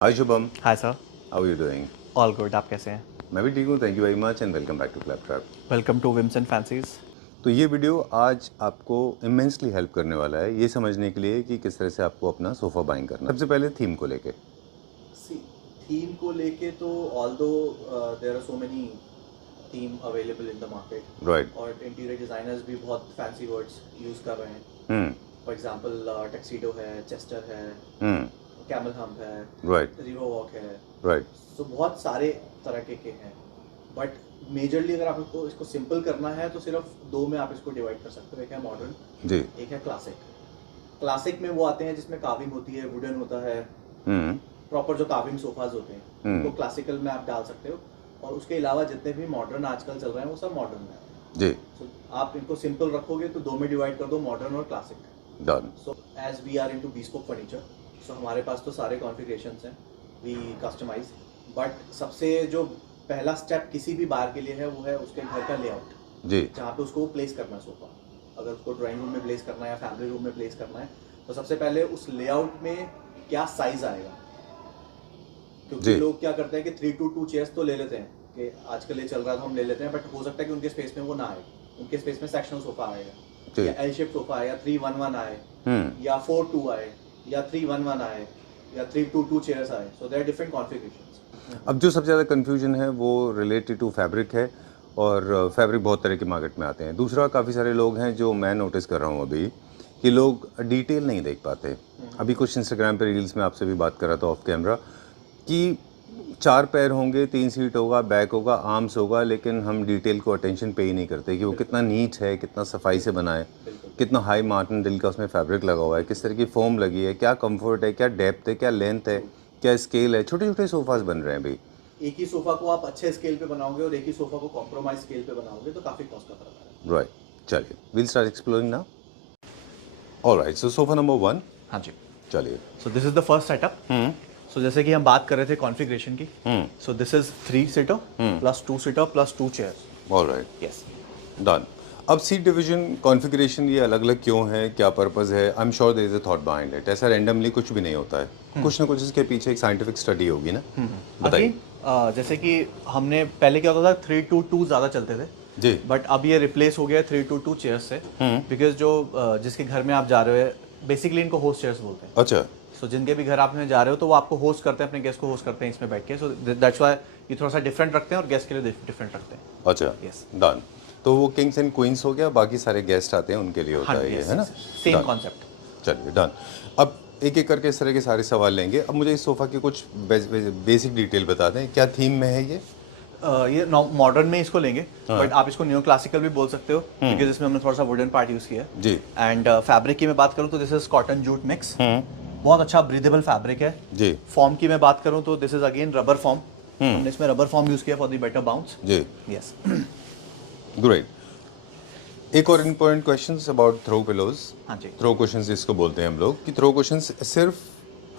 Hi Shubham, hi sir. How you doing? All good. आप कैसे हैं? मैं भी ठीक हूँ, thank you very much and welcome back to clap trap. Welcome to whims and fancies. तो ये वीडियो आज आपको इमेंसली हेल्प करने वाला है ये समझने के लिए कि किस तरह से आपको अपना सोफ़ा बाइंग करना है। सबसे पहले थीम को लेके सी थीम को लेके तो although there are so many theme available in the market right. और इंटीरियर डिज़ाइनर्स भी बहुत फैंसी वर्ड्स यूज़ कर रहे हैं। हम्म फॉर एग्जांपल टक्सीडो है, चेस्टर है, हम्म कैमल हम्प है, राइट रिवर वॉक है। राइट सो बहुत सारे तरह के हैं, बट मेजरली अगर आपको इसको सिंपल करना है तो सिर्फ दो में आप इसको डिवाइड कर सकते हो। एक है मॉडर्न, जी। एक है क्लासिक। क्लासिक में वो आते हैं जिसमें कार्विंग होती है, वुडन होता है, हम्म प्रॉपर जो कार्विंग सोफाज होते हैं हम्म। उनको क्लासिकल में आप डाल सकते हो। और उसके अलावा जितने भी मॉडर्न आजकल चल रहे हैं वो सब मॉडर्न में है। जी। सो आप इनको सिंपल रखोगे तो दो में डिवाइड कर दो, मॉडर्न और classic. Done. So as we are into bespoke furniture, so हमारे पास तो सारे कॉन्फ़िगरेशंस हैं, वी कस्टमाइज। बट सबसे जो पहला स्टेप किसी भी बार के लिए है वो है उसके घर का लेआउट, जी। जहाँ पे उसको प्लेस करना है सोफा। अगर उसको ड्राइंग रूम में प्लेस करना है या फैमिली रूम में प्लेस करना है तो सबसे पहले उस लेआउट में क्या साइज आएगा। क्योंकि जी। लोग क्या करते हैं कि 3 to 2 चेयर्स तो ले लेते हैं कि आजकल ये चल रहा था हम ले लेते हैं, बट हो सकता है कि उनके स्पेस में वो ना आए। उनके स्पेस में सेक्शनल सोफा जी। आएगा, या एल शेप सोफा आए, या 3-1-1 आए, या 4-2 आए, या 3-1-1 आए, या 3-2-2 चेयर्स आए। So there are different configurations. अब जो सबसे ज़्यादा कन्फ्यूजन है वो रिलेटेड टू फैब्रिक है, और फैब्रिक बहुत तरह के मार्केट में आते हैं। दूसरा, काफ़ी सारे लोग हैं जो मैं नोटिस कर रहा हूँ अभी कि लोग डिटेल नहीं देख पाते। अभी कुछ इंस्टाग्राम पे रील्स में आपसे भी बात कर रहा था ऑफ कैमरा कि 4 पैर होंगे, 3 सीट होगा, बैक होगा, आर्म्स होगा, लेकिन हम डिटेल को अटेंशन पे ही नहीं करते कि वो कितना नीट है, कितना सफाई से बना है, कितना हाई मार्टिन दिल का उसमें फैब्रिक लगा हुआ है, किस तरह की फोम लगी है, क्या कंफर्ट है, क्या डेप्थ है, क्या लेंथ है, क्या स्केल है। छोटे छोटे सोफाज बन रहे हैं भाई। एक ही सोफा को आप अच्छे स्केल पे बनाओगे और एक ही सोफा को कॉम्प्रोमाइज स्केल पे बनाओगे तो काफ़ी कॉस्ट का फर्क आएगा। राइट, चलिए will start exploring now. Alright, so sofa number 1। हाँ जी। चलिए। So this is the first setup. So जैसे कि हम बात कर रहे थे कॉन्फ़िगरेशन की, so this is 3 seater plus 2 seater plus 2 chairs. Alright, yes. Done. अब सीट डिवीजन कॉन्फ़िगरेशन ये अलग अलग क्यों है, क्या पर्पस है? I am sure there is a thought behind it. ऐसा रैंडमली कुछ भी नहीं होता है, कुछ ना कुछ इसके पीछे एक साइंटिफिक स्टडी होगी ना। बताइए। अगेन जैसे कि हमने पहले क्या होता था 3-2-2 ज़्यादा चलते थे, जी। बट अब ये रिप्लेस हो गया 3-2-2 चेयर्स से। बिकॉज जो जिसके घर में आप जा रहे हो, बेसिकली इनको होस्ट चेयर्स बोलते हैं। अच्छा। सो जिनके भी घर आप में जा रहे हो तो वो आपको होस्ट करते हैं, अपने गेस्ट को होस्ट करते हैं इसमें बैठ के। सो दैट्स व्हाई ये थोड़ा सा डिफरेंट रखते हैं और गेस्ट के लिए डिफरेंट रखते हैं। अच्छा। Yes. डन। तो वो किंग्स एंड क्वींस हो गया, बाकी सारे गेस्ट आते हैं उनके लिए होता है ये, है ना? Same Done. कॉन्सेप्ट। चलिए, डन। अब एक एक करके इस तरह के सारे सवाल लेंगे। अब मुझे इस सोफ़ा की कुछ बेसिक डिटेल बता दें, क्या थीम में है ये? ये मॉडर्न में इसको लेंगे, बट आप इसको न्यू क्लासिकल भी बोल सकते हो, बिकॉज इसमें हमने थोड़ा सा वुडन पार्ट यूज किया है। जी। एंड फैब्रिक की मैं बात करूँ तो this is cotton jute mix. बहुत अच्छा ब्रीदेबल फैब्रिक है जी। फॉर्म की मैं बात करूँ तो this is again rubber foam. हमने इसमें रबर फॉर्म यूज किया फॉर द बेटर बाउंस। जी। यस। ग्रेट। एक और important question about throw pillows. हाँ जी। थ्रो क्वेश्चंस जिसको बोलते हैं हम लोग, कि थ्रो क्वेश्चंस सिर्फ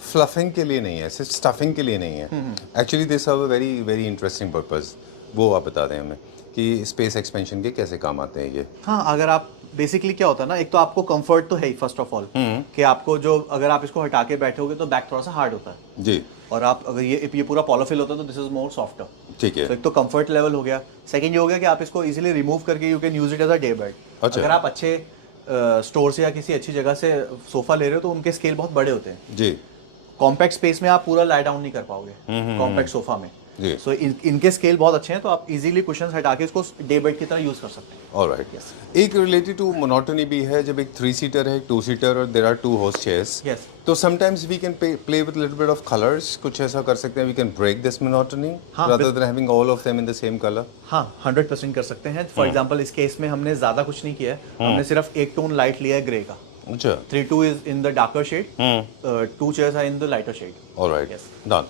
फ्लफिंग के लिए नहीं है, सिर्फ स्टफिंग के लिए नहीं है। Actually this have a very very interesting purpose. वो आप बता दें हमें कि स्पेस एक्सपेंशन के कैसे काम आते हैं ये। हाँ, अगर आप बेसिकली क्या होता है ना, एक तो आपको कंफर्ट तो है ही फर्स्ट ऑफ ऑल, कि आपको जो अगर आप इसको हटा के बैठोगे तो बैक थोड़ा सा हार्ड होता है। जी। और आप अगर ये पूरा पॉलोफिल होता है तो दिस इज मोर सॉफ्टर। ठीक है। तो एक तो कंफर्ट लेवल हो गया। सेकंड ये हो गया कि आप इसको इजीली रिमूव करके you can use it as a day bed. अच्छा। अगर आप अच्छे स्टोर से या किसी अच्छी जगह से सोफा ले रहे हो तो उनके स्केल बहुत बड़े होते हैं। जी। कॉम्पैक्ट स्पेस में आप पूरा लाई डाउन नहीं कर पाओगे कॉम्पैक्ट सोफा में। जी। सो इनके स्केल बहुत अच्छे हैं, तो आप इजीली कुशन्स हटा के इसको डे बेड की तरह यूज कर सकते हैं। ऑलराइट। एक रिलेटेड टू मोनोटोनी भी है, जब एक 3 सीटर है, 2 सीटर और there are 2 host chairs. Yes. तो sometimes we can play with little bit of colours. कुछ ऐसा कर सकते हैं, we can break this monotony हाँ, rather than having all of them in the same colour. हाँ, 100% कर सकते हैं। फॉर एग्जांपल इस केस में हमने ज्यादा कुछ नहीं किया है, हमने सिर्फ एक टोन लाइट लिया है ग्रे का। अच्छा। 3-2 is in the darker shade, 2 chairs are in the lighter shade. Alright, Yes. Done.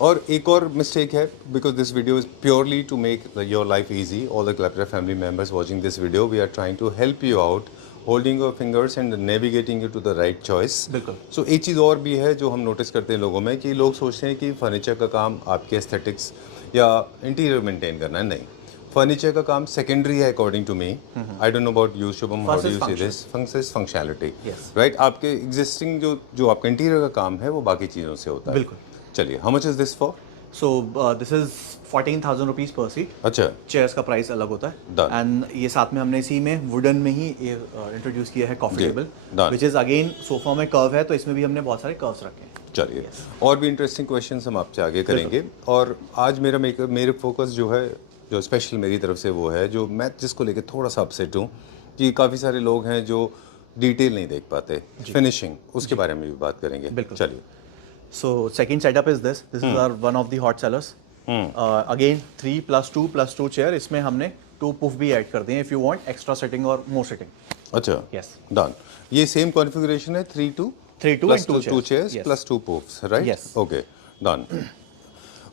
और एक और मिस्टेक है, because this video is purely to make your life easy. All the clap trap family members watching this video, we are trying to help you out holding your fingers and navigating you to the right choice. बिल्कुल। So एक चीज़ और भी है जो हम notice करते हैं लोगों में, कि लोग सोचते हैं कि फर्नीचर का काम आपके एस्थेटिक्स या इंटीरियर मेंटेन करना है। नहीं, फर्नीचर का काम सेकेंडरी है according to me. I don't know about you Shubham, how do you see this? Functionality, Yes. Right? आपके एग्जिस्टिंग जो आपका इंटीरियर का काम है वो बाकी चीज़ों से होता है। बिल्कुल। चलिए, how much is this for? So this is 14,000 rupees per seat. अच्छा, चेयर्स का प्राइस अलग होता है Done. एंड ये साथ में हमने इसी में वुडन में ही ये इंट्रोड्यूस किया है कॉफी जी, table, done. Which is again sofa में कर्व है, तो इसमें भी हमने बहुत सारे कर्व्स रखे हैं। चलिए, और भी इंटरेस्टिंग क्वेश्चंस हम आपसे आगे करेंगे। और आज मेरे फोकस जो है, जो स्पेशल मेरी तरफ से वो है, जो मैं जिसको लेके थोड़ा सा अपसेट हूँ कि काफ़ी सारे लोग हैं जो डिटेल नहीं देख पाते, फिनिशिंग, उसके बारे में भी बात करेंगे। बिल्कुल। चलिए। So second setup is this. This is our one of the hot sellers. Again 3+2+2 chair. इसमें हमने 2 puff भी ऐड कर दिए if you want extra sitting or more sitting. अच्छा, Yes. डन। ये सेम कॉन्फ़िगरेशन है 3-2 3, 2 plus and 2 2 chairs. Chairs Yes. Plus 2 poufs, right? Yes. Okay, done.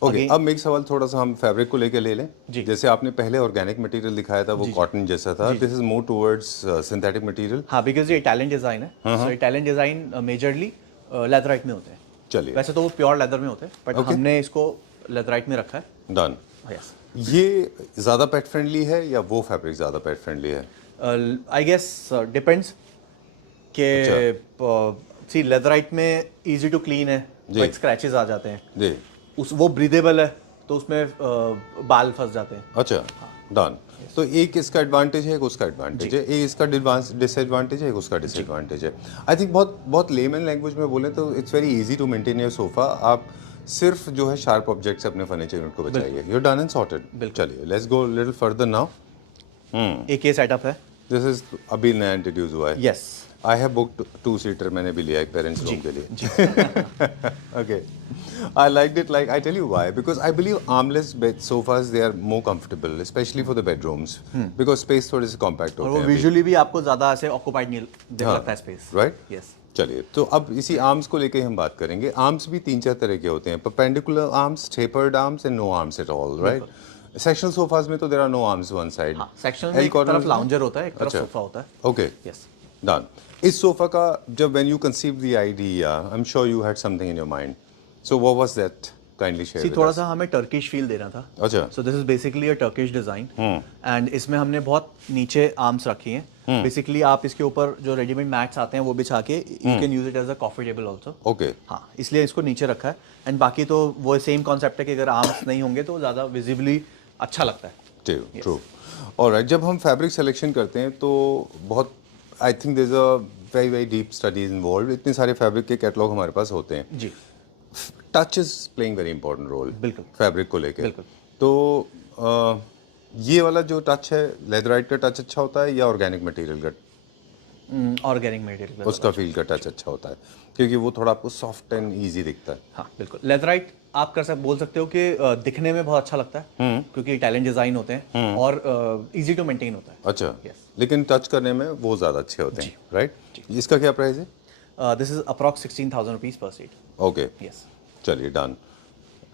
Okay, Again- अब एक सवाल थोड़ा सा हम फैब्रिक को लेके ले लें। जी। जैसे आपने पहले ऑर्गेनिक मटेरियल दिखाया था, वो कॉटन जैसा था। This is more towards synthetic material. हाँ, because ये इटालियन डिज़ाइन है, so Italian design majorly leatherette में होते हैं। चलिए, वैसे तो वो प्योर लेदर में होते हैं, बट Okay. हमने इसको लेदराइट में रखा है। डन। यस, ये ज़्यादा पेट फ्रेंडली है या वो फैब्रिक ज़्यादा पेट फ्रेंडली है? आई गेस डिपेंड्स के सी लेदराइट में इजी टू क्लीन है, जी। बट स्क्रैचेस आ जाते हैं। जी, उस वो ब्रीदेबल है, तो उसमें बाल फंस जाते हैं। अच्छा, डन। तो एक इसका एडवांटेज है, एक उसका एडवांटेज है, एक इसका डिसएडवांटेज है, एक उसका डिसएडवांटेज है। आई थिंक बहुत लेमन लैंग्वेज में बोलें तो it's very easy to maintain your sofa. आप सिर्फ जो है शार्प ऑब्जेक्ट से अपने फर्नीचर यूनिट को बचाइए। You done and sorted. चलिए, let's go little further now. एक ये सेटअप है। दिस इज अभी नया इंट्रोड्यूस हुआ है। Yes, I have booked 2 seater, मैंने भी लिया एक पेरेंट्स रूम के लिए। Okay. I liked it, like I tell you why, because I believe armless bed sofas, they are more comfortable, especially for the bedrooms, because space थोड़े से compact और होते वो हैं। विजुअली भी आपको ज्यादा ऐसे ऑक्यूपाइड नहीं लगता है स्पेस। राइट? यस, चलिए, तो अब इसी आर्म्स को लेके हम बात करेंगे। आर्म्स भी 3-4 तरह के होते हैं, perpendicular arms, tapered arms and no arms at all, right? Sectional sofas में तो there are no arms one side. हाँ, सेक्शन में एक तरफ लाउंजर होता है, एक तरफ अच्छा। सोफा होता है। Okay, yes, done. इस सोफा का जब when you conceive the idea, I am sure you had something in your mind, so what was that? Kindly share see with थोड़ा अस। सा हमें टर्किश फील देना था। अच्छा, so this is basically a Turkish design and इसमें हमने बहुत नीचे आर्म्स रखी हैं। बेसिकली आप इसके ऊपर जो रेडीमेड मैट्स आते हैं वो बिछा के you can use it as a coffee table also. Okay, हाँ, इसलिए इसको नीचे रखा है एंड बाकी तो वो सेम कॉन्सेप्ट है कि अगर आर्म्स नहीं होंगे तो ज़्यादा विजिबली अच्छा लगता है। ट्रू। ऑलराइट, जब हम फैब्रिक सिलेक्शन करते हैं तो बहुत, I think there is a very deep studies involve. इतने सारे फैब्रिक के कैटलॉग हमारे पास होते हैं। जी, touch is playing very important role बिल्कुल। फैब्रिक को लेके। बिल्कुल। तो ये वाला जो टच है, लेदराइट का टच अच्छा होता है या ऑर्गेनिक मटेरियल का, ऑर्गेनिक मटेरियल। उसका फील का टच अच्छा होता है? क्योंकि वो थोड़ा आपको सॉफ्ट एंड ईजी दिखता है। हाँ, बिल्कुल। लेदराइट आप बोल सकते हो कि दिखने में बहुत अच्छा लगता है क्योंकि इटालियन डिजाइन होते हैं और इजी टू मेंटेन होता है। अच्छा, Yes. लेकिन टच करने में वो ज़्यादा अच्छे होते हैं, राइट? इसका क्या प्राइस है? This is approx 16,000 rupees per seat. Okay, yes, चलिए, डन।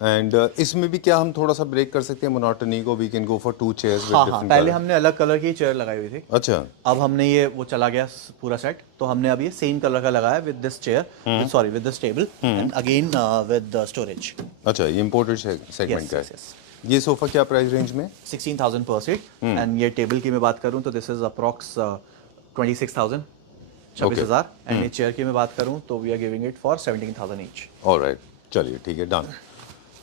एंड इसमें भी क्या हम थोड़ा सा ब्रेक कर सकते हैं मोनोटनी को? We can go for 2 chairs with हाँ, डिफरेंट पहले हमने अलग कलर की चेयर लगाई हुई थी। अच्छा, अब हमने ये वो चला गया पूरा सेट, तो हमने अब ये सेम कलर का लगाया with this chair, sorry with this table and again with storage. अच्छा, ये इम्पोर्टेड सेगमेंट Yes, का yes, है। yes. ये सोफा क्या प्राइस रेंज में? 16,000 पर सीट एंड ये टेबल की मैं बात करूं तो दिस इज अप्रॉक्स 26,000, 26,000 एंड ये चेयर की मैं बात करूं तो we are giving it for 17,000 each. Alright, चलिए, ठीक है, done.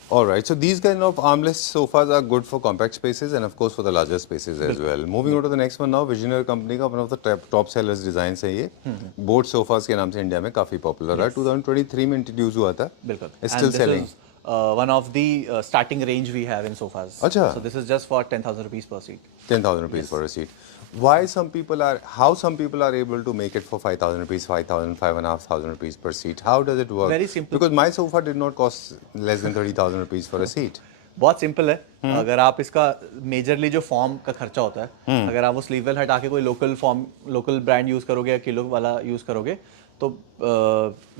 Alright, so these kind of armless sofas are good for compact spaces and of course for the larger spaces as well. Moving on to the next one now, Visionary company का one of the top sellers designs है ये। Boat sofas के नाम से India में काफी popular है। 2023 में इंट्रोड्यूस हुआ था। बिल्कुल। It's still selling. One of the starting range we have in sofas. अच्छा। So this is just for 10,000 rupees per seat. 10,000 rupees for a seat. How some people are able to make it for 5,000 rupees, 5,000, 5,500 rupees per seat? How does it work? Very simple. Because my sofa did not cost less than 30,000 rupees for a seat. बहुत simple है। अगर आप इसका majorly जो form का खर्चा होता है, अगर आप वो स्लीव वेल हटा के कोई लोकल ब्रांड यूज करोगे या किलो वाला यूज करोगे तो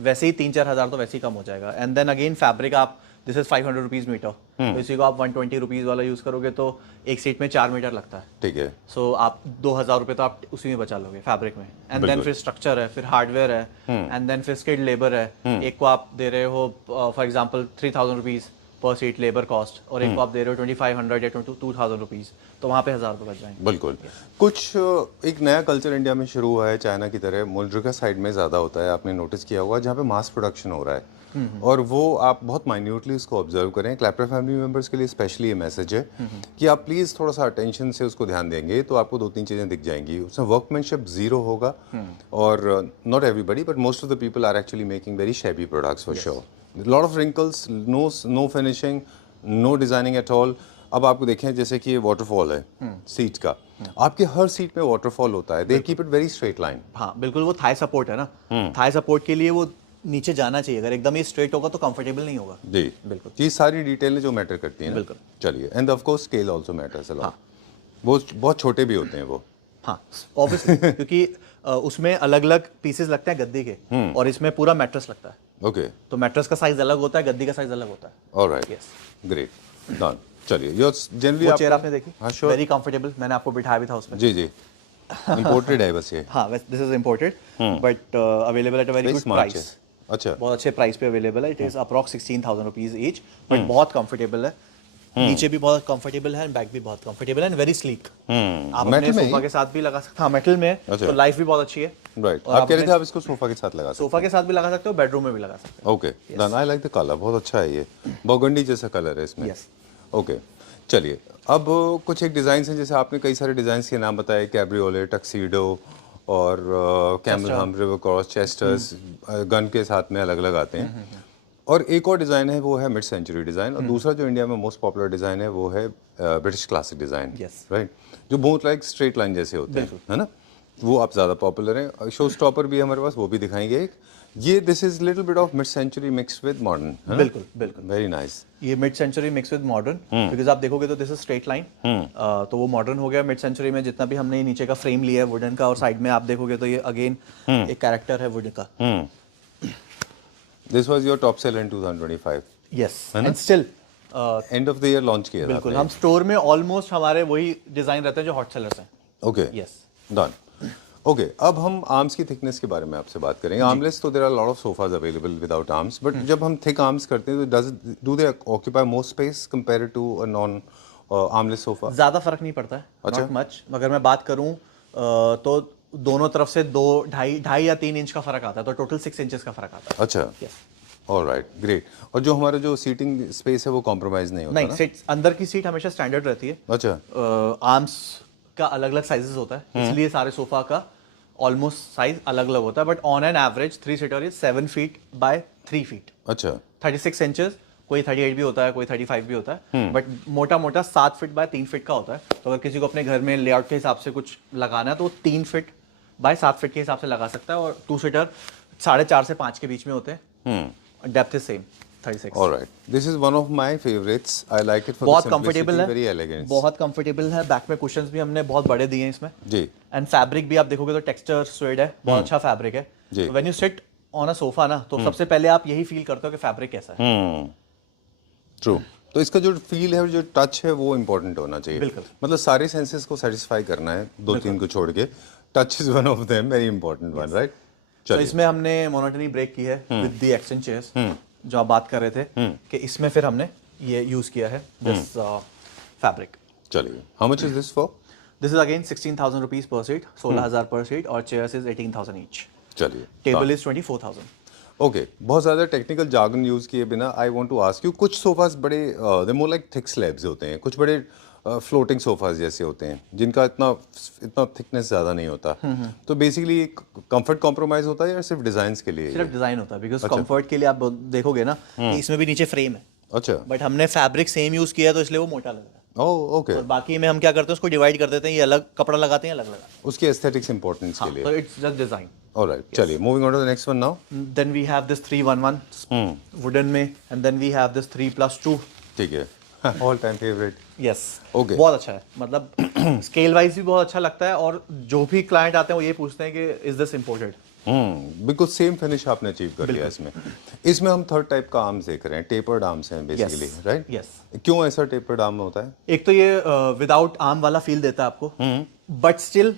वैसे ही 3-4 हज़ार तो वैसे ही कम हो जाएगा। एंड देन अगेन फैब्रिक आप, दिस इज 500 रुपीज मीटर, तो इसी को आप 120 रुपीज वाला यूज करोगे तो एक सीट में 4 मीटर लगता है। ठीक है। सो आप 2,000 रुपये तो आप उसी में बचा लोगे फैब्रिक में। एंड देन बिल्कुल। फिर स्ट्रक्चर है, फिर हार्डवेयर है, एंड देन फिर स्किल्ड लेबर है। एक को आप दे रहे हो for example 3,000 rupees, per seat labour cost, और एक को आप दे रहे हो 2500 या 2000 रुपीज़, तो वहाँ पे 1000 रुपये बच जाएंगे। बिल्कुल। कुछ एक नया कल्चर इंडिया में शुरू हुआ है चाइना की तरह, मुल्ड्रिका साइड में ज़्यादा होता है, आपने नोटिस किया होगा, जहाँ पे मास प्रोडक्शन हो रहा है। और वो आप बहुत माइन्यूटली उसको ऑब्जर्व करें। क्लैपर फैमिली मेंबर्स के लिए स्पेशली ये मैसेज है कि आप प्लीज़ थोड़ा सा अटेंशन से उसको ध्यान देंगे तो आपको 2-3 चीज़ें दिख जाएंगी। उसमें वर्कमैनशिप ज़ीरो होगा, और not everybody but most of the people are actually making very shabby products for sure. Lot of wrinkles, no finishing, no designing at all. अब आपको देखें जैसे कि ये वाटरफॉल है सीट का, आपके हर सीट में वाटरफॉल होता है, they keep it very straight line. हाँ बिल्कुल, वो थाई सपोर्ट है ना, थाई सपोर्ट के लिए वो नीचे जाना चाहिए, अगर एकदम ही स्ट्रेट होगा तो कंफर्टेबल नहीं होगा। जी बिल्कुल, ये सारी डिटेल जो मैटर करती हैं ना। बिल्कुल। चलिए, end of course scale also matters a lot. वो बहुत छोटे भी होते हैं वो। हाँ ऑब्वियसली क्योंकि उसमें अलग अलग पीसेस लगते हैं गद्दी के, और इसमें पूरा मैट्रेस लगता है, ओके, तो मैट्रेस का साइज अलग होता है, गद्दी का साइज अलग होता है। Alright, Yes. Great, done. चलिए, योर जनरली वो चेयर आपने देखी, हाँ श्योर, वेरी कंफर्टेबल, मैंने आपको बिठाया भी था उसमें। जी जी, इंपोर्टेड है बस ये, हाँ this is imported but available at a very very good smart है। प्राइस, अच्छा, बहुत अच्छे प्राइस पे अवेलेबल है। It is approx 16,000 rupees each, but बहुत कंफर्टेबल है, नीचे भी बहुत कंफर्टेबल है, बैक भी बहुत कंफर्टेबल है, एंड वेरी स्लीक। आप अपने मेटल में सोफा के साथ भी लगा सकते, हाँ मेटल में है, अच्छा। तो लाइफ भी बहुत अच्छी है। राइट, और आप कह रहे अपने थे आप इसको सोफा के साथ लगा सकते सोफा के साथ भी लगा सकते हो, बेडरूम में भी लगा सकते हो। Okay, done, I like the colour, बहुत अच्छा है ये, बर्गंडी जैसा कलर है इसमें। Yes. ओके, चलिए, अब कुछ एक डिज़ाइन हैं, जैसे आपने कई सारे डिज़ाइन के नाम बताए, कैब्रियोले, टक्सीडो और कैमल हम, रिवर क्रॉस, चेस्टर्स, गन के साथ में अलग अलग आते हैं। और एक और डिज़ाइन है वो है मिड सेंचुरी डिज़ाइन, और दूसरा जो इंडिया में मोस्ट पॉपुलर डिज़ाइन है वो है British classic design, Yes. Right, जो बहुत लाइक स्ट्रेट लाइन जैसे होते हैं, है ना, वो आप ज़्यादा पॉपुलर हैं। शो स्टॉपर भी है हमारे पास, वो भी दिखाएंगे एक। ये this is little bit of mid century mix with modern, बिल्कुल बिल्कुल, वेरी नाइस। ये mid century mix with modern, because आप देखोगे तो दिस इज स्ट्रेट लाइन, तो वो मॉडर्न हो गया। मिड सेंचुरी में जितना भी हमने नीचे का फ्रेम लिया है वुडन का, और साइड में आप देखोगे तो ये अगेन एक कैरेक्टर है वुडन का। This was your top seller in 2025, yes, and still end of the year launch किया था बिल्कुल, आपने। हम स्टोर में ऑलमोस्ट हमारे वही डिजाइन रहते हैं जो हॉट सेलर्स हैं। Okay, yes, done. ओके, अब हम आर्म्स की थिकनेस के बारे में आपसे बात करेंगे। आर्मलेस तो there are lot of sofas available without arms, but जब हम थिक आर्म्स करते हैं तो do they occupy more space compared to a non armless sofa? ज़्यादा फर्क नहीं पड़ता है, अच्छा। Not much. अगर मैं बात करूं तो दोनों तरफ से 2 ढाई या 3 इंच का फर्क आता है, तो टोटल 6 इंचेस का फर्क आता है। अच्छा, Yes. Alright, great. और जो हमारा जो सीटिंग स्पेस है वो कॉम्प्रोमाइज नहीं होता नहीं, ना? सीट अंदर की सीट हमेशा स्टैंडर्ड रहती है। अच्छा, आर्म्स का अलग अलग साइजेस होता है, इसलिए सारे सोफा का ऑलमोस्ट साइज अलग अलग होता है, but on an average 3 seater is 7 feet by 3 feet, अच्छा, 36 इंचेस, कोई 38 भी होता है, कोई 35 भी होता है, बट मोटा मोटा 7 फीट बाय 3 फीट का होता है। तो अगर किसी को अपने घर में लेआउट के हिसाब से कुछ लगाना है तो वो 3 फीट बाय 7 फीट के हिसाब से लगा सकता है, और 2 सीटर 4.5 से 5 के बीच में होते हैं। Depth is same 36। Alright, this is one of my favourites, I like it for बहुत द कंफर्टेबल सिंपलिसिटी, वेरी है, एलिगेंस। बहुत कंफर्टेबल है। बैक में कुशंस भी हमने बहुत बड़े दिए हैं इसमें, जी, एंड फैब्रिक भी आप देखोगे तो टेक्सचर स्वेड है, बहुत अच्छा फैब्रिक है। जी। When you sit on a sofa ना, तो सबसे पहले आप यही फील करते हो कि फैब्रिक कैसा है। ट्रू। तो इसका जो फील है, जो टच है, वो इम्पोर्टेंट होना चाहिए। बिल्कुल। मतलब सारे सेंसेस को सेटिस्फाई करना है, 2-3 को छोड़ के। Touch is one of them, very important one, right? तो चलिए, इसमें हमने मोनोटनी ब्रेक की है विद द एक्सचेंज चेयर्स, जो आप बात कर रहे थे कि इसमें फिर हमने ये यूज किया है दिस फैब्रिक। चलिए, how much is this for? This is again 16,000 rupees per seat, 16,000 per seat, और चेयर्स इज 18,000 ईच। चलिए, टेबल इज 24,000। ओके, बहुत ज़्यादा टेक्निकल जार्गन यूज़ किए बिना I want to ask you, कुछ सोफास बड़े they more like thick slabs होते हैं, कुछ बड़े फ्लोटिंग सोफास जैसे होते हैं जिनका इतना थिकनेस ज़्यादा नहीं होता। तो बेसिकली कंफर्ट कॉम्प्रोमाइज़ होता है या सिर्फ डिज़ाइंस के लिए? सिर्फ डिजाइन होता है, बिकॉज कंफर्ट के लिए आप देखोगे ना कि इसमें भी नीचे फ्रेम है, अच्छा, बट हमने फैब्रिक सेम यूज किया है, तो इसलिए वो मोटा लग रहा है। ओह ओके, और बाकी में हम क्या करते हैं, उसको डिवाइड कर देते हैं, ये अलग कपड़ा लगाते हैं, अलग लगाते हैं। उसकी एस्थेटिक्स इंपॉर्टेंस के लिए। तो इट्स जस्ट डिजाइन। ऑलराइट, चलिए, moving on to the next one now. Then we have this 311 wooden में, and then we have this 3+2। ठीक है, all time favourite. Yes, Okay. बहुत अच्छा है, मतलब स्केल वाइज भी बहुत अच्छा लगता है, और जो भी क्लाइंट आते हैं वो ये पूछते हैं कि इज दिस इम्पोर्टेड। बिल्कुल सेम फिनिश आपने अचीव कर लिया इसमें। इसमें हम थर्ड टाइप का आर्म्स देख रहे हैं, टेपर्ड आर्म्स हैं बेसिकली, राइट? यस, क्यों ऐसा टेपर्ड आर्म होता है? एक तो ये विदाउट आर्म वाला फील देता है आपको, बट स्टिल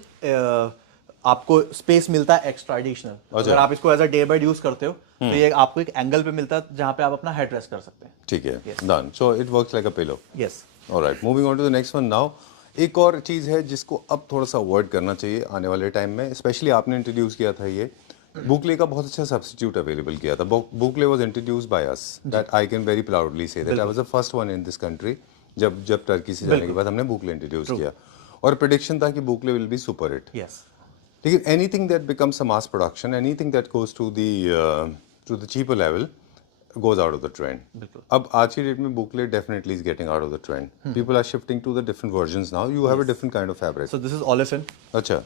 आपको स्पेस मिलता है एक्स्ट्रा एडिशनल। अगर आप इसको as a day bed use करते हो तो ये आपको एक एंगल पे मिलता है जहाँ पे आप अपना हेड रेस्ट कर सकते हैं। ठीक है, done. So it works like a pillow. Yes. Alright, moving on to the next one now. एक और चीज़ है जिसको अब थोड़ा सा अवॉइड करना चाहिए आने वाले टाइम में, स्पेशली आपने इंट्रोड्यूस किया था ये बुकले का बहुत अच्छा सब्स्टिट्यूट अवेलेबल किया था। Boucle was introduced by us, that I can very proudly say that I was the first one in this country. जब टर्की से जाने के बाद हमने बुकले इंट्रोड्यूस किया और प्रेडिक्शन था कि boucle will be super hit. Yes. लेकिन anything that becomes a mass production, anything that goes to the cheaper level goes out of the trend. बिल्कुल। अब आज की डेट में बुकले definitely is getting out of the trend. People are shifting to the different versions now. You have a different kind of fabric. So this is olefin. अच्छा,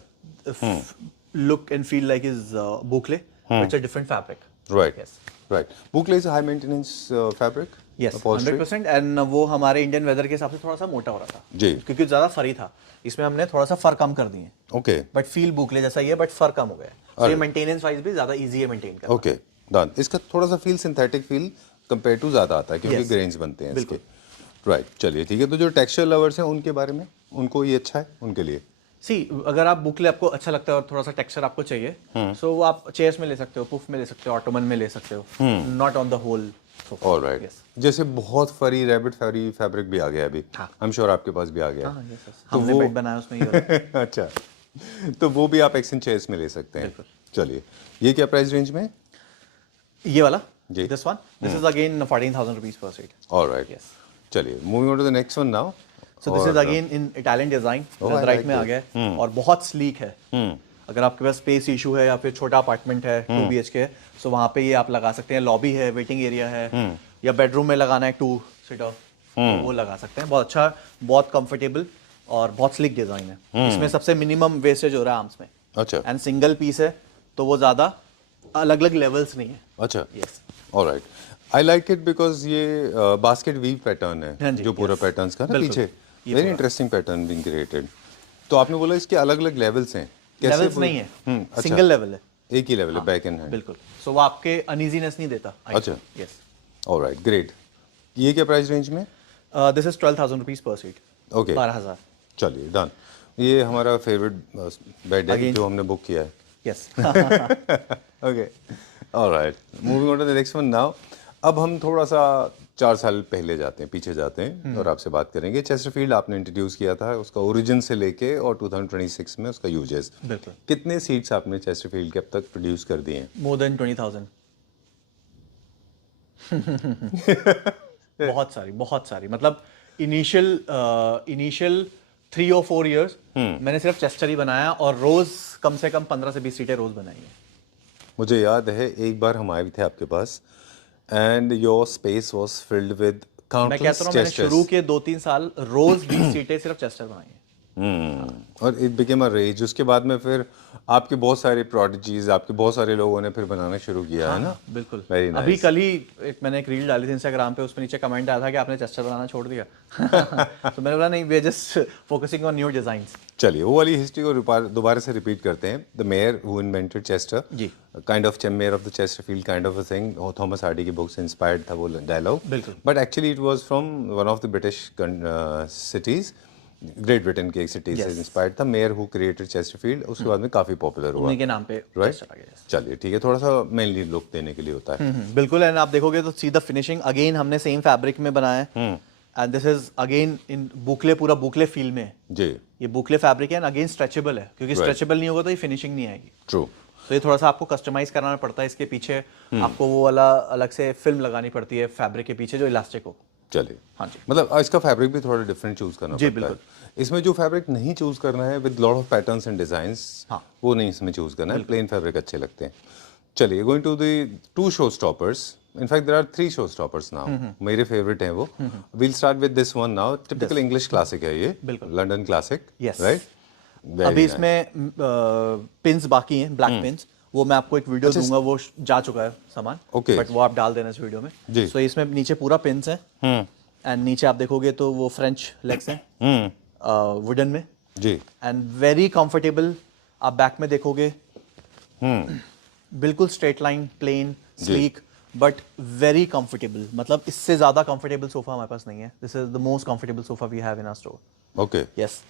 Look and feel like is boucle, but it's a different fabric. right, Yes. right. Boucle is a high maintenance fabric. Yes, upholstery. 100%। And वो हमारे Indian weather के हिसाब से थोड़ा सा मोटा हो रहा था जी। क्योंकि ज़्यादा फरी था। इसमें हमने थोड़ा सा फर कम कर दिए, Okay, बट फील बुकले जैसा ही है, बट फर कम हो गया है। तो ये मेंटेनेंस वाइज भी ज़्यादा इजी है मेंटेन करना। okay, done. इसका थोड़ा सा feel synthetic feel compare to ज़्यादा आता है क्योंकि Yes. ग्रेन्स बनते हैं इसके। बिल्कुल। राइट, चलिए ठीक है। तो जो टेक्सचर लवर्स हैं उनके बारे में, उनको ये अच्छा है उनके लिए। सी अगर आप बुकले आपको अच्छा लगता है और थोड़ा सा टेक्सचर आपको चाहिए, सो वो आप चेयर्स में ले सकते हो, पुफ में ले सकते हो, ऑटोमन में ले सकते हो, not on the whole sofa. Alright. Yes. जैसे बहुत फरी रैबिट फरी फैब्रिक भी आ गया अभी। हाँ। आई एम श्योर आपके पास भी आ गया। हाँ, yes, yes। हमने वो- बेड बनाया उसमें ये। अच्छा, तो वो भी आप एक्सचेंज चेयर्स में ले सकते हैं। बिल्कुल। चलिए, ये क्या प्राइस रेंज में? ये वाला जी। This one, this is again 14,000 rupees per seat. Alright, Yes. चलिए moving on to the next one now. So this is again in Italian design, Oh, I right like में आ this. गया है और बहुत स्लीक है। अगर आपके पास स्पेस इशू है या फिर छोटा अपार्टमेंट है 2 BHK, सो वहाँ पे ये आप लगा सकते हैं। लॉबी है, वेटिंग एरिया है, या बेडरूम में लगाना है 2 सीटर, तो वो लगा सकते हैं। बहुत अच्छा, बहुत कंफर्टेबल और बहुत स्लीक डिजाइन है। इसमें सबसे मिनिमम वेस्टेज हो रहा है आर्म्स में, अच्छा, एंड सिंगल पीस है तो वो ज़्यादा अलग अलग लेवल्स नहीं है। अच्छा, yes. Alright. I like it because ये बास्केट वीव पैटर्न हाँ है जी, जो पूरा yes. पैटर्न्स का ना बिल्कुल, पीछे, ये वेरी पूरा। Interesting pattern being created. तो आपने बोला इसके अलग अलग लेवल्स हैं। कैसे लेवल्स पूरे- नहीं है, अच्छा, सिंगल लेवल है। एक ही लेवल है, बैक एंड है। बिल्कुल, सो वो आपके अनइजीनेस नहीं देता। अच्छा। यस। Alright, great. ये क्या प्राइस रेंज में? This is 12,000 rupees per seat. Okay, 12,000। चलिए डन। ये हमारा फेवरेट बेड है Again. जो हमने बुक किया है। Yes. Okay, alright, moving on to the next one now. अब हम थोड़ा सा 4 साल पहले जाते हैं, पीछे जाते हैं और आपसे बात करेंगे। चेस्टरफील्ड आपने इंट्रोड्यूस किया था, उसका ओरिजिन से लेके और 2026 में उसका यूजेस। बिल्कुल। कितने सीट्स आपने चेस्टरफील्ड के अब तक प्रोड्यूस कर दिए हैं? More than 20,000। बहुत सारी मतलब इनिशियल 3 और 4 इयर्स मैंने सिर्फ चेस्टर ही बनाया और रोज कम से कम 15 से 20 सीटें रोज बनाई है। मुझे याद है एक बार हम आए भी थे आपके पास and your space was filled with मैं काउंटलेस कहता हूँ मैंने शुरू के 2-3 साल रोज 20 सीटें सिर्फ चेस्टर बनाई है। और इट बिकेम अ रेज। उसके बाद में फिर आपके बहुत सारे प्रोडिजीज, आपके बहुत सारे लोगों ने फिर बनाना शुरू किया है ना। बिल्कुल। Very अभी nice. कल ही मैंने एक रील डाली थी इंस्टाग्राम पे, उसमें नीचे कमेंट आया था कि आपने चेस्टर बनाना छोड़ दिया। तो मैंने बोला नहीं, we are just focusing on new designs. चलिए वो वाली हिस्ट्री को दोबारा से रिपीट करते हैं। The mayor who invented Chester, जी। Kind of mayor of the Chesterfield kind of a thing. Thomas Hardy की बुक से इंस्पायर्ड था वो डायलॉग। बिल्कुल। But actually it was from one of the British cities, Great Britain के एक city से inspired था। मेयर हु क्रिएटेड चेस्टरफील्ड, उसके बाद में काफी पॉपुलर हुआ। उन्हीं के नाम पे राइट, चेस्टर आ गया। चलिए ठीक है, थोड़ा सा मेनली लुक देने के लिए होता है। बिल्कुल। एंड आप देखोगे तो सीधा फिनिशिंग अगेन हमने सेम फैब्रिक में बनाया है, and this is again in boucle, पूरा बुकले फील में है। जी, ये बुकले फैब्रिक है एंड अगेन स्ट्रेचेबल है, क्योंकि स्ट्रेचेबल नहीं होगा तो ये फिनिशिंग नहीं आएगी। ट्रू। तो ये थोड़ा सा आपको कस्टमाइज कराना पड़ता है। इसके पीछे आपको वो वाला अलग से फिल्म लगानी पड़ती है फैब्रिक के पीछे जो इलास्टिक हो। चलिए, हाँ जी। मतलब इसका फैब्रिक भी थोड़ा डिफरेंट चूज करना जी, पड़ता है। इसमें जो फैब्रिक नहीं चूज करना है with lot of patterns and designs, हाँ। वो नहीं इसमें चूज करना है। प्लेन फैब्रिक अच्छे लगते हैं। चलिए, going to the 2 show stoppers. In fact there are 3 show stoppers now. मेरे फेवरेट हैं वो। We'll start with this one now. Typical English classic है ये, बिल्कुल। London classic, Yes. राइट। अभी इसमें पिंस बाकी हैं, ब्लैक पिंस, वो मैं आपको एक वीडियो दूंगा, वो जा चुका है सामान। Okay. बट वो आप डाल देना इस वीडियो में। जी। सो इसमें नीचे पूरा पिंस है, एंड नीचे आप देखोगे तो वो फ्रेंच लेग्स हैं वुडन में, जी, एंड वेरी कंफर्टेबल। आप बैक में देखोगे बिल्कुल straight line, plain, sleek, but very comfortable. मतलब इससे ज्यादा कंफर्टेबल सोफा हमारे पास नहीं है। This is the most comfortable sofa we have in our store. Okay, yes.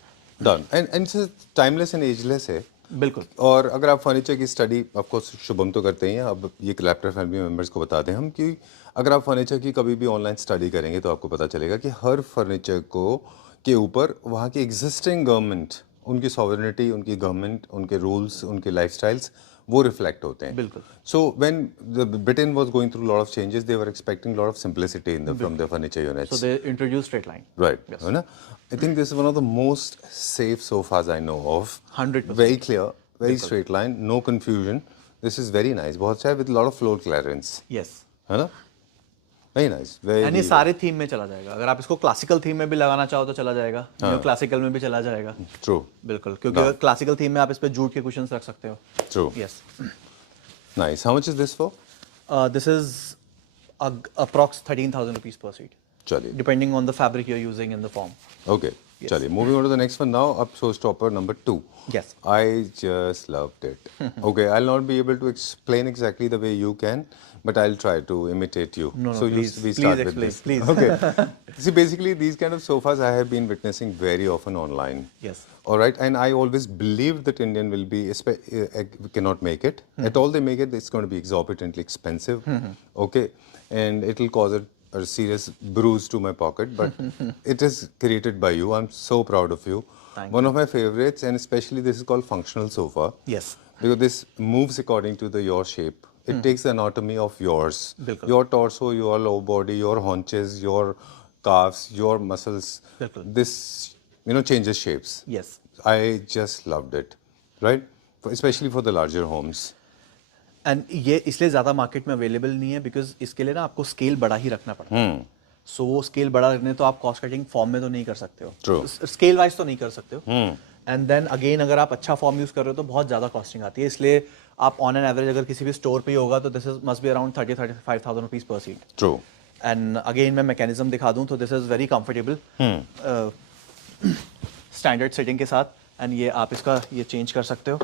Done. And it's timeless and ageless है। बिल्कुल। और अगर आप फर्नीचर की स्टडी, आपको शुभम तो करते ही हैं, अब ये लैपटॉप फैमिली मेम्बर्स को बता दें हम कि अगर आप फर्नीचर की कभी भी ऑनलाइन स्टडी करेंगे तो आपको पता चलेगा कि हर फर्नीचर को के ऊपर वहाँ की एग्जिस्टिंग गवर्नमेंट, उनकी सॉवरेनिटी, उनकी गवर्नमेंट, उनके रूल्स, उनके लाइफस्टाइल्स वो रिफ्लेक्ट होते हैं. बिल्कुल. So when the Britain was going through a lot of changes, they were expecting a lot of simplicity from their furniture units. So they introduced straight line. Right. Yes. है ना? I think this is one of the most safe sofas I know of. 100%. Very clear, very straight line, no confusion. This is very nice. बहुत अच्छा है, with a lot of floor clearance. Yes. है ना? Very nice. Very. And ये सारे theme में चला जाएगा. अगर आप इसको क्लासिकल थीम में भी लगाना चाहो तो चला जाएगा, न्यू क्लासिकल में भी चला जाएगा. True. बिल्कुल, क्योंकि अगर क्लासिकल थीम में आप इस पे जूट के कुशन्स रख सकते हो. True. Yes. Nice. How much is this for? This is approx 13,000 rupees per seat, चलिए. depending on the fabric you're using in the form. Okay. चलिए. Moving on to the next one now. Up showstopper number 2. Yes. I just loved it. Okay, I'll not be able to explain exactly the way you can, but I'll try to imitate you. No, so please, we please start with explain, this. please. Okay. See, basically, these kind of sofas I have been witnessing very often online. Yes. All right, and I always believed that Indian will be cannot make it. At all they make it, it's going to be exorbitantly expensive. Okay, and it will cause a serious bruise to my pocket. But it is created by you. I'm so proud of you. One of my favorites, and especially this is called functional sofa. Yes. Because this moves according to your shape. It takes the anatomy of yours. बिल्कुल. Your torso, your lower body, your haunches, your calves, your muscles. बिल्कुल. This, changes shapes. Yes. I just loved it. Right? Especially for the larger homes. And ये इसलिए ज़्यादा market में available नहीं है because इसके लिए ना आपको स्केल बड़ा ही रखना पड़ता है. सो वो स्केल बड़ा रखने तो आप कॉस्ट कटिंग फॉर्म में तो नहीं कर सकते हो. True. स्केल वाइज तो नहीं कर सकते हो. एंड देन अगेन अगर आप अच्छा फॉर्म यूज कर रहे हो तो बहुत ज़्यादा कॉस्टिंग आती है. इसलिए आप ऑन एन एवरेज अगर किसी भी स्टोर पे ही होगा तो this is must be around 30-35,000 rupees per seat. True. And again मैं मैकेनिज्म दिखा दूं तो this is very comfortable standard setting के साथ. एंड ये आप इसका ये चेंज कर सकते हो,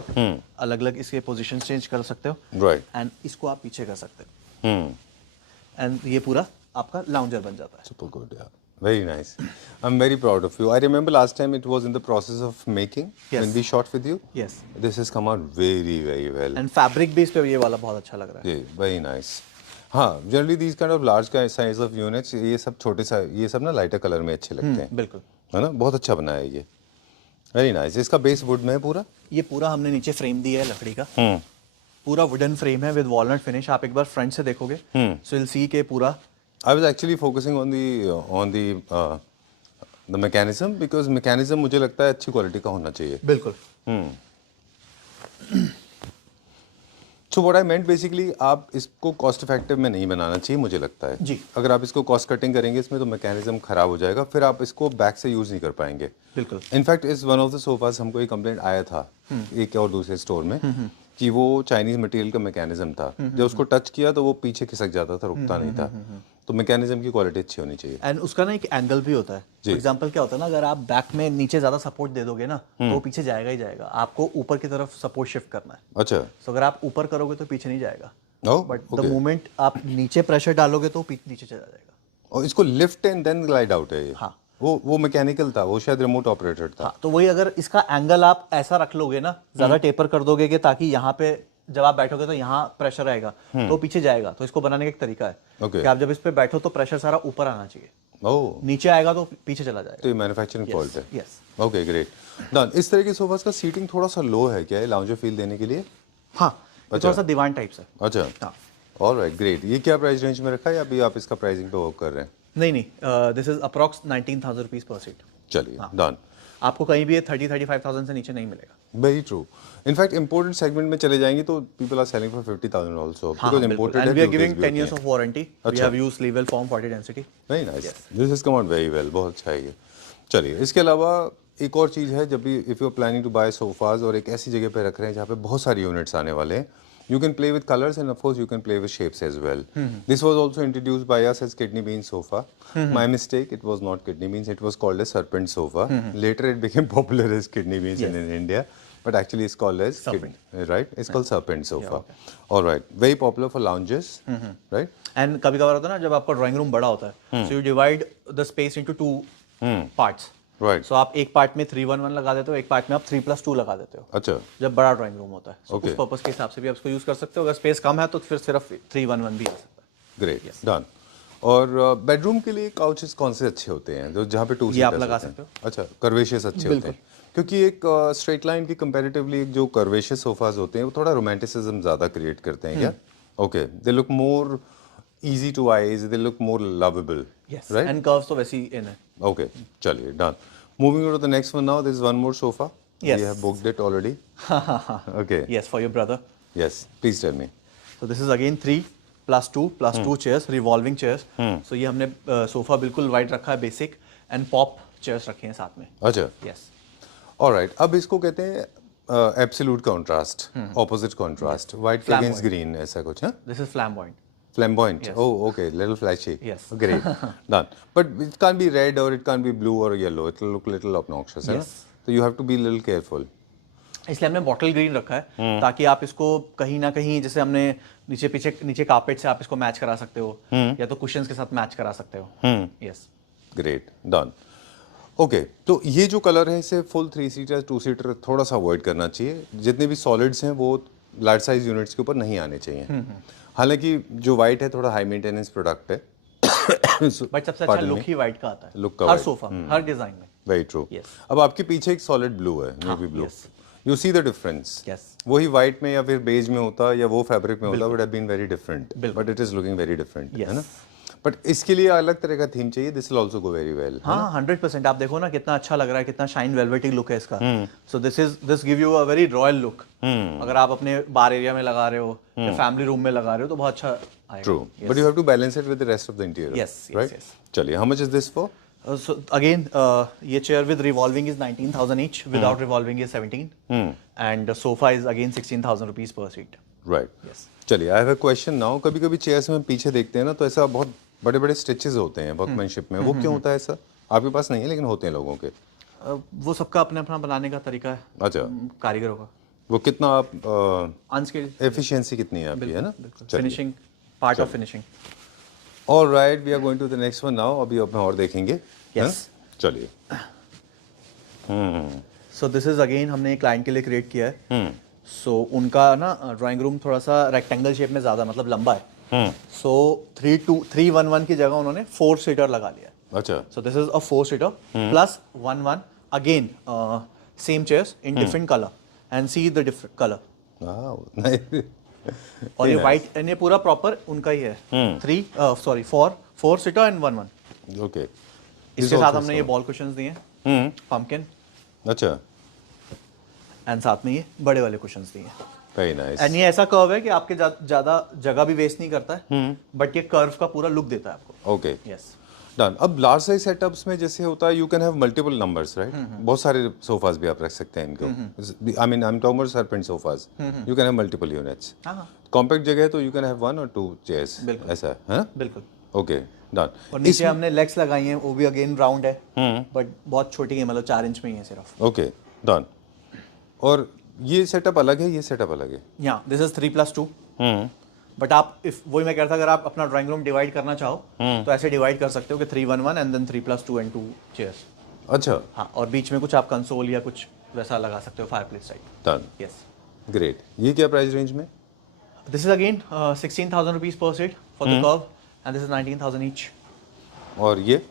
अलग अलग इसके पोजीशन चेंज कर सकते हो. Right. एंड इसको आप पीछे कर सकते हो. एंड ये पूरा आपका लाउंजर बन जाता है. Super good, yeah. Very nice. I'm very proud of you. I remember last time it was in the process of making when we shot with you. Yes. This has come out very, very well. And fabric भी इस पे ये वाला बहुत अच्छा लग रहा है. Yeah, very nice. हाँ, generally these kind of large size of units, ये सब छोटे सा, ये सब ना लाइटर कलर में अच्छे लगते हैं. बिल्कुल. है ना? बहुत अच्छा बनाया है ये. Very nice. इसका बेस वुड में है पूरा? ये पूरा हमने नीचे फ्रेम दिया है लकड़ी का. पूरा वुडन फ्रेम है विद वॉलनट फिनिश. आप एक बार फ्रंट से देखोगे सो विल सी के पूरा. I was actually focusing on the mechanism because mechanism मुझे लगता है अच्छी क्वालिटी का होना चाहिए. बिल्कुल. So what I meant basically, आप इसको कॉस्ट इफेक्टिव में नहीं बनाना चाहिए मुझे लगता है. जी. अगर आप इसको कॉस्ट कटिंग करेंगे इसमें तो मैकेनिज्म खराब हो जाएगा, फिर आप इसको बैक से यूज नहीं कर पाएंगे. बिल्कुल. इनफैक्ट इस वन ऑफ द सोफास हमको एक कंप्लेंट आया था एक और दूसरे स्टोर में कि वो चाइनीज मटेरियल का मैकेनिज्म था. जब उसको टच किया तो वो पीछे खिसक जाता था, रुकता नहीं था. तो मैकेनिज्म की क्वालिटी अच्छी होनी चाहिए. एंड उसका ना एक एंगल भी होता है. फॉर एग्जांपल क्या होता है ना, अगर आप बैक में नीचे ज्यादा सपोर्ट दे दोगे ना तो वो पीछे जाएगा ही जाएगा. आपको ऊपर की तरफ सपोर्ट शिफ्ट करना है. अच्छा. सो अगर आप ऊपर करोगे तो पीछे नहीं जाएगा. बट द मोमेंट आप नीचे प्रेशर डालोगे तो नीचे चला जाएगा. और इसको lift and then glide out है ये. हाँ. वो मैकेनिकल था, वो शायद रिमोट ऑपरेटेड था. हाँ, तो वही अगर इसका एंगल आप ऐसा रख लोगे ना, ज्यादा टेपर कर दोगे कि ताकि यहाँ पे जब आप बैठोगे तो यहाँ प्रेशर आएगा तो पीछे जाएगा. तो इसको बनाने का एक तरीका है कि आप जब इस पे बैठो तो प्रेशर सारा ऊपर आना चाहिए. नीचे आएगा तो पीछे चला जाएगा. तो ये मैन्युफैक्चरिंग फॉल्ट है. यस. Okay, great. डन. इस तरह के सोफास का सीटिंग थोड़ा सा लो है क्या, लाउंजर फील देने के लिए? हाँ, थोड़ा सा दीवान टाइप से. अच्छा. हाँ. Alright, great. ये क्या प्राइस रेंज में रखा है या अभी आप इसका प्राइसिंग पे वर्क कर रहे हैं? नहीं, this is approx 19,000 rupees per seat. चलिए, डन. आपको कहीं भी 30-35,000 से नीचे नहीं मिलेगा. Very true. In fact imported segment में चले जाएंगे तो people are selling for 50,000 also because imported है. And we are giving 10 years of warranty. We have used sleeve-well form 40 density. Very nice. This has come out very well. बहुत अच्छा है ये. चलिए, इसके अलावा एक और चीज़ है, जब भी if you are planning to buy sofas और एक ऐसी जगह पे रख रहे हैं जहाँ पे बहुत सारी यूनिट्स आने वाले हैं, you can play with colors and of course you can play with shapes as well. This was also introduced by us as kidney bean sofa. My mistake, it was not kidney beans, it was called as serpent sofa. Later it became popular as kidney beans in India, but actually it's called as serpent. Right? It's called serpent sofa. All right. Very popular for lounges, right? And कभी कभार होता है ना जब आपका drawing room बड़ा होता है, so you divide the space into two parts. Right. So आप एक पार्ट में 311 लगा देते हो, एक पार्ट में आप 3+2 लगा देते हो अच्छा, जब बड़ा ड्राइंग रूम होता है। So Okay. उस पर्पस के हिसाब से भी आप इसको यूज कर सकते हो। अगर स्पेस कम है तो फिर सिर्फ 311 भी आ सकता है। Great, done. और बेडरूम के लिए काउचेस कौन से अच्छे होते हैं जो जहाँ पे 2 ये आप सीटर्स लगा होते हैं? सकते हो। अच्छा, कर्वेशियस अच्छे होते हैं क्योंकि एक स्ट्रेट लाइन की कंपैरेटिवली एक जो कर्वेशियस सोफाज होते हैं वो थोड़ा रोमांटिसिज्म ज़्यादा क्रिएट करते हैं क्या? Okay, they look more easy two eyes, they look more lovable, yes, right? And curves तो वैसे ही इन है। Okay, चलिए, done. Moving on to the next one now, there is one more sofa. Yes. We have booked it already. Okay. Yes, for your brother. Yes, please tell me. So this is again 3+2 chairs, revolving chairs. So ये हमने sofa बिल्कुल wide रखा है, basic, and pop chairs रखे हैं साथ में। अच्छा, यस, alright. अब इसको कहते हैं absolute contrast, opposite contrast, white against green, ऐसा कुछ है? This is flamboyant. Flamboyant. Oh, okay, little flashy. Yes. Great, done. But it can't be red or it can't be blue or yellow. It will look little obnoxious, है ना? Yes. So you have to be a little careful. इसलिए हमने bottle green रखा है ताकि आप इसको कहीं ना कहीं, जैसे हमने नीचे कारपेट से आप इसको मैच करा सकते हो या तो कुशन्स के साथ मैच करा सकते हो। Yes, great, done. ओके, तो ये जो कलर है इसे फुल 3 सीटर 2 सीटर थोड़ा सा अवॉइड करना चाहिए। जितने भी सॉलिड्स हैं वो लार्ज साइज यूनिट्स के ऊपर नहीं आने चाहिए। हालांकि जो वाइट है थोड़ा हाई मेंटेनेंस प्रोडक्ट है। बट सबसे अच्छा लुक ही वाइट का आता है, Look का हर white. सोफा, हर डिजाइन में। Very true. Yes. अब आपके पीछे एक सॉलिड ब्लू है, navy blue. yes. You see the difference. Yes. वही वाइट में या फिर बेज में होता या वो फैब्रिक में होता, would have been very different, बिल्कुल। But it is looking very different, Yes. है ना? बट इसके लिए अलग तरह का थीम चाहिए, this will also go very well. हाँ, 100%। आप देखो ना कितना अच्छा लग रहा है, कितना शाइन वेलवेटी लुक है इसका। So this give you a very royal look. अगर आप अपने बार एरिया में लगा रहे हो या फैमिली रूम में लगा रहे हो तो बहुत अच्छा आएगा। True, but you have to balance it with the rest of the interior. Yes, yes, right? yes. चलिए, how much is this for? So again, ये chair with revolving is 19,000 each. Without revolving is 17. And the sofa is again 16,000 rupees per seat. Right. Yes. चलिए, I have a question now. कभी कभी chairs में पीछे देखते हैं ना तो ऐसा बहुत बड़े बड़े स्टिचेस होते हैं वर्कमैनशिप में, वो क्यों होता है ऐसा? आपके पास नहीं है लेकिन होते हैं लोगों के। वो सबका अपने अपना बनाने का तरीका है, अच्छा, कारीगरों का। वो कितना आप अनस्किल्ड, एफिशिएंसी कितनी है आपकी, है ना? Finishing, part of finishing. All right, we are going to the next one now. अभी अपना और देखेंगे, है ना? Yes. चलिए। सो दिस इज अगेन हमने एक क्लाइंट के लिए क्रिएट किया है। सो उनका ना ड्राइंग रूम थोड़ा सा रेक्टेंगल शेप में ज़्यादा मतलब लंबा है। सो 311 की जगह उन्होंने 4 सीटर लगा लिया। अच्छा, So this is a 4 seater plus 1 again same chairs in different color and see the different color. Wow, nice. और ये white and ये पूरा proper उनका ही है। 4 seater and 1 ओके, इसके साथ हमने ये बॉल कुशन्स दिए हैं, pumpkin, अच्छा, एंड साथ में ये बड़े वाले कुशन्स दिए हैं। Very nice. एंड ये ऐसा कर्व है कि आपके ज़्यादा जगह भी वेस्ट नहीं करता है, बट ये कर्व का पूरा लुक देता है आपको। Okay, yes, done. अब लार्ज साइज सेटअप्स में जैसे होता है, you can have multiple numbers, right? बहुत सारे सोफाज भी आप रख सकते हैं इनको। I mean, I am talking about serpent sofas, you can have multiple units. हाँ, कॉम्पैक्ट जगह है तो यू कैन हैव 1 और 2 चेयर्स, बिल्कुल। ऐसा है ना? बिल्कुल। Okay, done. और नीचे हमने लेग्स लगाई हैं, वो भी अगेन राउंड है, बट बहुत छोटी है, मतलब 4 इंच में ही है सिर्फ। Okay, done. और ये सेटअप अलग है, ये सेटअप अलग है। या दिस इज 3+2। बट आप इफ वही मैं कह रहा था, अगर आप अपना ड्राइंग रूम डिवाइड करना चाहो तो ऐसे डिवाइड कर सकते हो कि 311 एंड देन 3+2 एंड 2 चेयर्स। अच्छा, हाँ, और बीच में कुछ आप कंसोल या कुछ वैसा लगा सकते हो, fireplace type. Done, yes. Great. ये क्या प्राइस रेंज में? This is again 16,000 rupees per seat for the curve and this is 19,000 each. और ये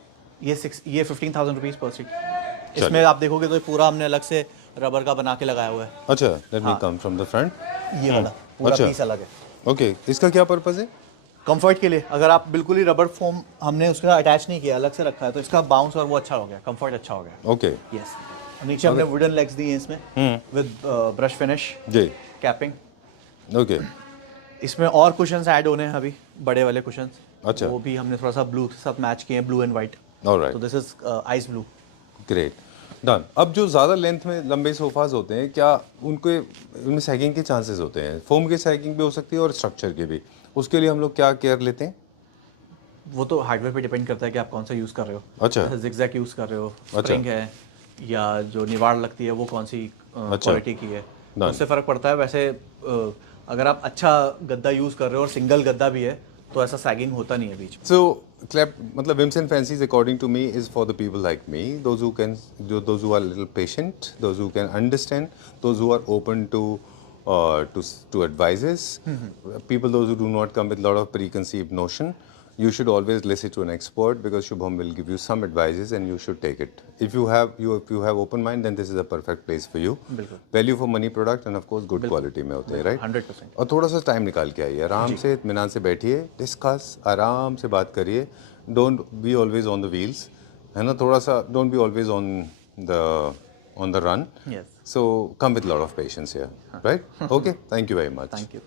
15,000 रुपीज पर सीट। इसमें आप देखोगे तो पूरा हमने अलग से रबर का बना के लगाया हुआ है। अच्छा, let me come from the front. ये वाला पूरा अच्छा। पीस अलग है, ओके, इसका क्या पर्पस है? कंफर्ट के लिए। अगर आप बिल्कुल ही रबर फोम हमने उसका अटैच नहीं किया, अलग से रखा है, तो इसका बाउंस और वो अच्छा हो गया, कंफर्ट अच्छा हो गया। Okay, yes. नीचे हमने वुडन लेग्स दिए हैं इसमें विद ब्रश फिनिश, जी, कैपिंग। ओके, इसमें और कुशन्स ऐड होने हैं अभी, बड़े वाले कुशन्स। अच्छा। वो भी हमने थोड़ा सा ब्लू के साथ मैच किए हैं, ब्लू एंड वाइट। ऑलराइट, तो this is ice blue. Great, done. अब जो ज़्यादा लेंथ में लंबे सोफाज होते हैं, क्या उनके उनमें सैगिंग के चांसेस होते हैं? फोम की सैगिंग भी हो सकती है और स्ट्रक्चर की भी। उसके लिए हम लोग क्या केयर लेते हैं? वो तो हार्डवेयर पे डिपेंड करता है कि आप कौन सा यूज़ कर रहे हो। अच्छा, जिगजैग यूज़ कर रहे हो, स्प्रिंग है, या जो निवाड़ लगती है वो कौन सी क्वालिटी की है, उससे फ़र्क पड़ता है। वैसे अगर आप अच्छा गद्दा यूज़ कर रहे हो और सिंगल गद्दा भी है तो ऐसा सैगिंग होता नहीं है बीच में। So, clap, मतलब Vims and Fancies, according to me, is for the people like me, those who are a little patient, those who can understand, those who are open to advices, people those who do not come with a lot of preconceived notion. You should always listen to an expert because Shubham will give you some advices and you should take it. If you have open mind, then this is a perfect place for you. Value for money product and of course good quality में होते हैं, right? 100%। और थोड़ा सा time निकाल के आइए, आराम से इत्मीनान से बैठिए, डिस्कस, आराम से बात करिए, don't be always on the wheels, है ना, थोड़ा सा don't be always on the run, Yes। So come with lot of patience here, right? Okay, thank you very much. Thank you.